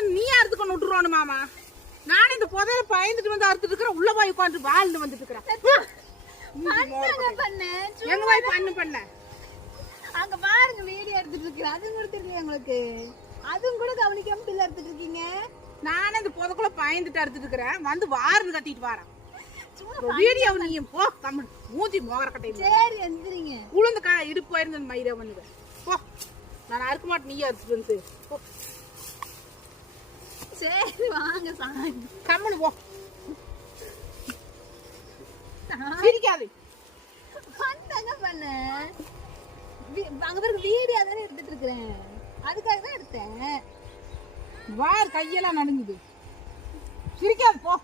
வந்து நீ அறுத்து கொண்டு விட்டுருவானு மாமா. நானே இந்த புதையில பயந்துட்டு வந்து அறுத்துட்டு இருக்கிறேன். உள்ள போய் உட்காந்து வாழ்ந்து வந்துட்டு இருக்கிறேன். எங்க போய் பண்ண அங்க பாருங்க வீடியோ எடுத்துட்டு இருக்கேன். அதுவும் கூட தெரியல உங்களுக்கு. அதுவும் கூட கவனிக்காம பிள்ளை எடுத்துட்டு இருக்கீங்க. நானே இந்த புதைக்குள்ள பயந்துட்டு அறுத்துட்டு இருக்கிறேன். வந்து வாருன்னு கத்திட்டு வாரேன். வீடியோ நீ போ தமிழ் மூஞ்சி மோகர கட்டை. சரி எந்திரிங்க. உளுந்து இடுப்பு போயிருந்த மயிரை வந்து போ. நான் அறுக்க மாட்டேன், நீ அறுத்துட்டு வந்து போ. சரி வாங்க சாமி. கம்முனு போ. சிரிக்காது. பண்ணங்க பண்ண. அங்க பாருங்க வீடியோ தானே எடுத்துட்டு இருக்கேன். அதுக்காக தான் எடுத்தேன். வார் கையெல்லாம் நடுங்குது. சிரிக்காது போ.